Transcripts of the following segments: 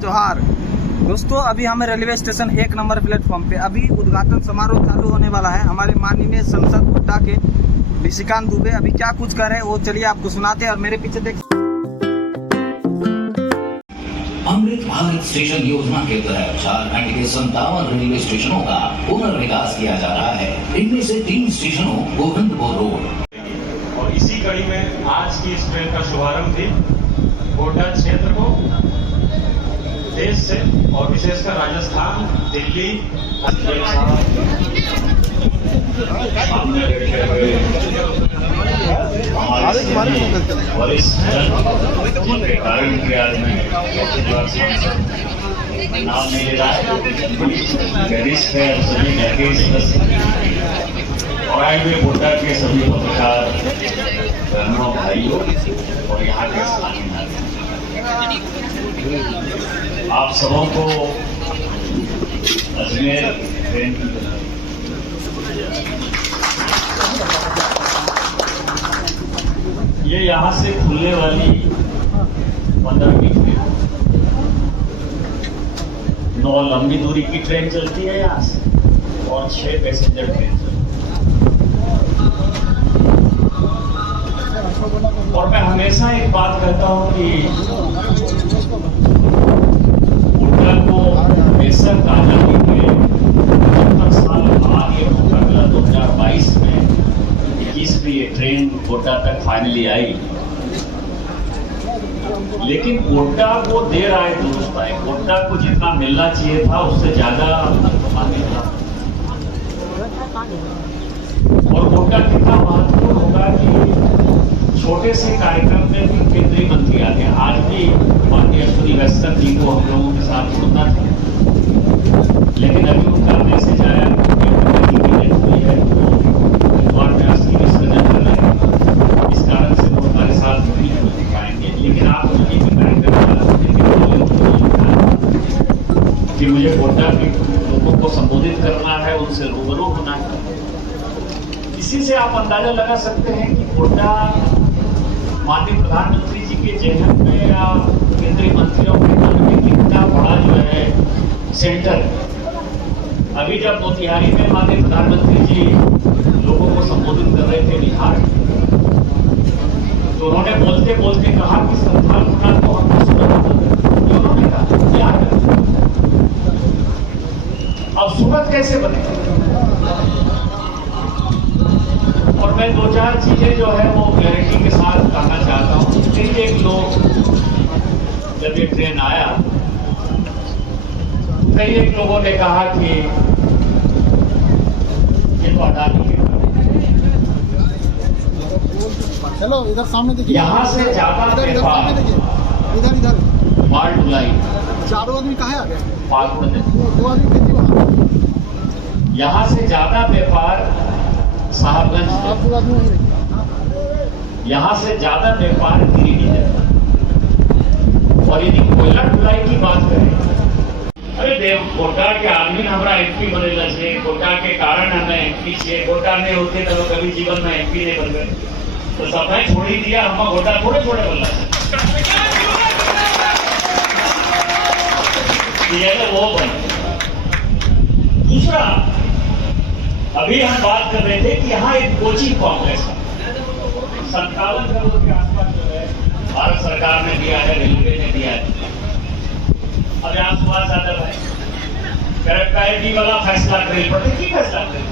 जोहार दोस्तों, अभी हमें रेलवे स्टेशन 1 नंबर प्लेटफॉर्म पे अभी उद्घाटन समारोह चालू होने वाला है। हमारे माननीय संसद गोड्डा के ऋषिकांत दुबे अभी क्या कुछ कर रहे हैं वो चलिए आपको सुनाते हैं। और मेरे पीछे देख, अमृत भारत स्टेशन योजना के तहत झारखंड के 57 रेलवे स्टेशनों का पुनर्विकास किया जा रहा है। इनमें से 3 स्टेशनों गोविंदपुर रोड और इसी कड़ी में आज की इस ट्रेन का शुभारंभ भी गोड्डा क्षेत्र को देश से और विशेषकर राजस्थान, दिल्ली सामने बैठे हुए वरिष्ठ जन जिनके कारण कि आज मैं नाम नहीं ले रहा है, वरिष्ठ है सभी निर्देश और आए हुए गोड्डा के सभी पत्रकार बहनों भाइयों और यहाँ के स्थानीय नागरिक, आप सबों को अजमेर ट्रेन की ये यहाँ से खुलने वाली 15वीं ट्रेन 9 लंबी दूरी की ट्रेन चलती है यहाँ से और 6 पैसेंजर ट्रेन चलती है। और मैं हमेशा एक बात कहता हूँ कि गोड्डा को बेशक आजादी के 75 साल बाद ये मौका मिला 2022 में 21 में ये ट्रेन गोड्डा तक फाइनली आई, लेकिन गोड्डा को देर आए दुरुस्त आए। गोड्डा को जितना मिलना चाहिए था उससे ज्यादा मिला। और गोड्डा कितना महत्वपूर्ण होगा कि छोटे से कार्यक्रम में भी केंद्रीय मंत्री आते हैं। आज भी माननीय अश्विनी वैष्णव जी को हम लोगों के साथ जुड़ना था, लेकिन अभी उनका मैसेज आया हुई है इस कारण से वो हमारे साथ नहीं हो पाएंगे। लेकिन आप मुझे भी कि मुझे गोड्डा के लोगों को संबोधित करना है, उनसे रूबरू होना है। इसी से आप अंदाजा लगा सकते हैं कि गोड्डा माननीय प्रधानमंत्री जी के जेहन में या केंद्रीय मंत्रियों के मन में कितना बड़ा जो है सेंटर। अभी जब मोतिहारी में माननीय प्रधानमंत्री जी लोगों को संबोधित कर रहे थे बिहार, तो उन्होंने बोलते बोलते कहा कि संथाल मुंडा को हमने सूरत, उन्होंने कहा क्या करें, अब सूरत कैसे बने। और मैं 2-4 चीजें जो है वो क्लैरिटी के साथ कहना चाहता हूँ। कई एक लोग जब ये ट्रेन आया, कई एक लोगों ने कहा कि ये तो अडानी है। चलो इधर सामने देखिए, यहाँ से ज्यादा व्यापार इधर माल ढुलाई 4 आदमी कहाँ आ गए, पालपुर में, 2 आदमी कितनी वहाँ, यहाँ से ज्यादा व्यापार साहबगंज में, 2 आदमी वहीं रहे। यहाँ से ज्यादा व्यापार गिरिडीह है। और यदि कोयला ढुलाई की बात करें, अरे देव गोड्डा के आदमी हमारा एमपी बनेला छे, गोड्डा के कारण हमें एमपी छे, गोड्डा नहीं होते तो कभी जीवन में एमपी नहीं बन गए, तो सबने छोड़ ही दिया। हम गोड्डा थोड़े थोड़े बोलना है वो बन। दूसरा, अभी हम बात कर रहे थे कि यहाँ एक कोचिंग कॉम्प्लेक्स है, 57 करोड़ के आसपास जो है भारत सरकार ने दिया है, रेलवे ने दिया है। अब यहाँ सुभाष यादव है, करेक्ट वाला फैसला करे पड़ते की फैसला करे।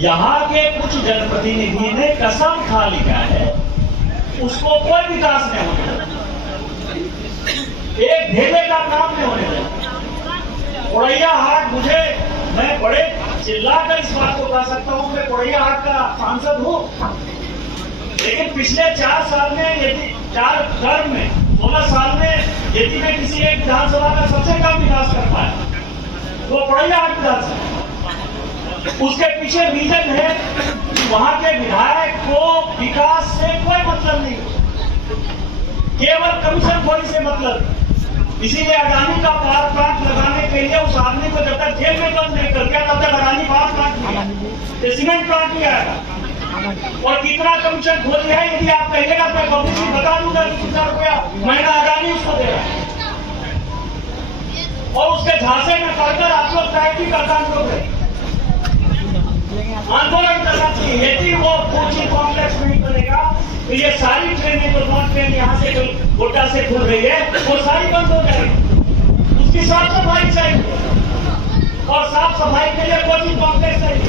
यहाँ के कुछ जनप्रतिनिधि ने कसम खा लिया है उसको कोई विकास नहीं होने देगा, एक ढेले का काम नहीं होने देगा। पोड़ैया हाट, मुझे मैं बड़े चिल्लाकर इस बात को कह सकता हूं, मैं पोड़ैया हाट का सांसद हूं, लेकिन पिछले 4 साल में यदि 4 टर्म में 16 साल में यदि मैं किसी एक विधानसभा का सबसे कम विकास कर पाया वो पोड़ैया हाट विधानसभा। उसके पीछे रीजन है कि वहां के विधायक को विकास से कोई मतलब नहीं, केवल कमीशन खोरी से मतलब। इसीलिए अडानी का पावर प्लांट लगाने के लिए उस आदमी को जब तक जेल में बंद नहीं कर दिया तब तक अडानी पावर प्लांट नहीं, सीमेंट प्लांट नहीं आएगा। और कितना कमीशन खो लिया है, यदि आप कहिएगा मैं पब्लिकली बता दूंगा कि कितना रुपया महीना आगामी उसको दे रहा है, और उसके झांसे में पड़कर आप लोग पैकिंग का काम कर रहे हैं। आंदोलन करना चाहिए, यदि वो कोचिंग कॉम्प्लेक्स नहीं बनेगा तो ये सारी ट्रेनें जो नॉन ट्रेन यहाँ से गोड्डा से खुल रही है वो सारी बंद हो जाएगी। उसकी साफ सफाई चाहिए, और साफ सफाई के लिए कोचिंग कॉम्प्लेक्स चाहिए।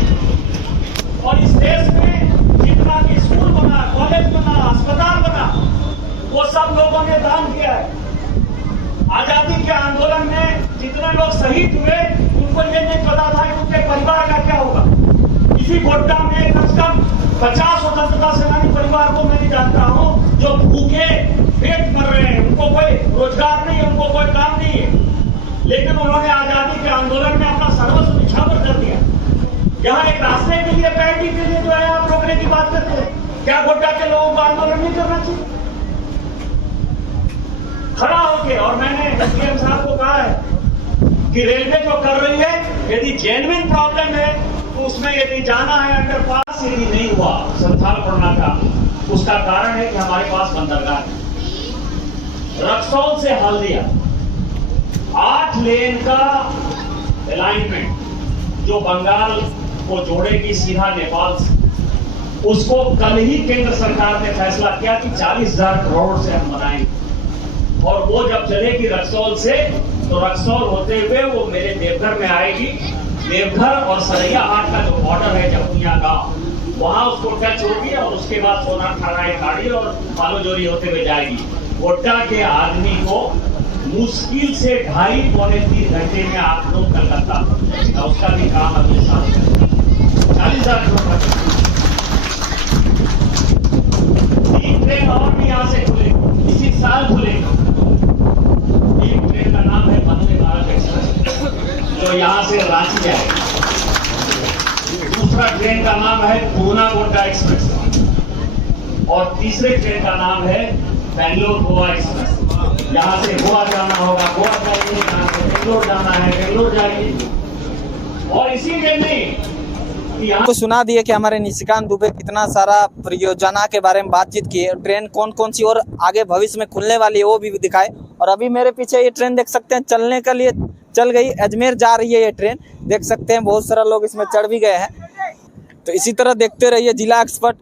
और इस देश में जितना भी स्कूल बना, कॉलेज बना, अस्पताल बना, वो सब लोगों ने दान किया है। आजादी के आंदोलन में जितने लोग शहीद हुए उनको ये नहीं पता था कि उनके परिवार का क्या होगा। इसी गोड्डा में कम से कम 50 स्वतंत्रता सेनानी परिवार को मैं जानता हूँ जो भूखे पेट मर रहे हैं, उनको कोई रोजगार नहीं है, उनको कोई काम नहीं है, लेकिन उन्होंने आजादी के आंदोलन में अपना सर्वस्व निछावर कर दिया। यहाँ एक रास्ते के लिए, पैकिंग के लिए जो है आप रोकने की बात करते हैं, क्या गोड्डा के लोगों को आंदोलन नहीं करना चाहिए? खड़ा होके, और मैंने एसडीएम साहब को कहा है कि रेलवे जो कर रही है, यदि जेन्युइन प्रॉब्लम है तो उसमें यदि जाना है अंडरपास, यदि नहीं हुआ संथालपन्ना का, उसका कारण है कि हमारे पास बंदरगाह है। रक्सौल से हल्दिया 8 लेन का अलाइनमेंट जो बंगाल को जोड़ेगी सीधा नेपाल से, उसको कल ही केंद्र सरकार ने फैसला किया कि 40,000 करोड़ से हम बनाएंगे। और वो जब चलेगी रक्सौल से, तो रक्सौल होते हुए वो मेरे देवघर में आएगी। देवघर और सरैया हाट का जो बॉर्डर है जमुनिया गांव, वहां उसको टच होगी, और उसके बाद सोना खराई खाड़ी और पालोजोरी होते हुए जाएगी। गोड्डा के आदमी को मुश्किल से 2.5-3 घंटे में आप लोग कलकत्ता पहुंचेगा। उसका भी काम अगले साल 40,000 करोड़। 3 ट्रेन और भी यहाँ से खुलेगी, इसी साल खुलेगी। एक ट्रेन का नाम है वंदे भारत एक्सप्रेस जो यहाँ से रांची जाएगा। दूसरा ट्रेन का नाम है पूना गोड्डा एक्सप्रेस, और तीसरे ट्रेन का नाम है बेंगलोर गोवा एक्सप्रेस। यहाँ से गोवा जाना होगा, गोवा जाएगी, यहाँ से बेंगलोर जाना है, बेंगलोर जाएगी। और इसीलिए नहीं को सुना दिए कि हमारे निशिकांत दुबे कितना सारा परियोजना के बारे में बातचीत की है, ट्रेन कौन कौन सी और आगे भविष्य में खुलने वाली है वो भी दिखाए। और अभी मेरे पीछे ये ट्रेन देख सकते हैं, चलने के लिए चल गई, अजमेर जा रही है ये ट्रेन, देख सकते हैं बहुत सारा लोग इसमें चढ़ भी गए हैं। तो इसी तरह देखते रहिए जिला एक्सपर्ट।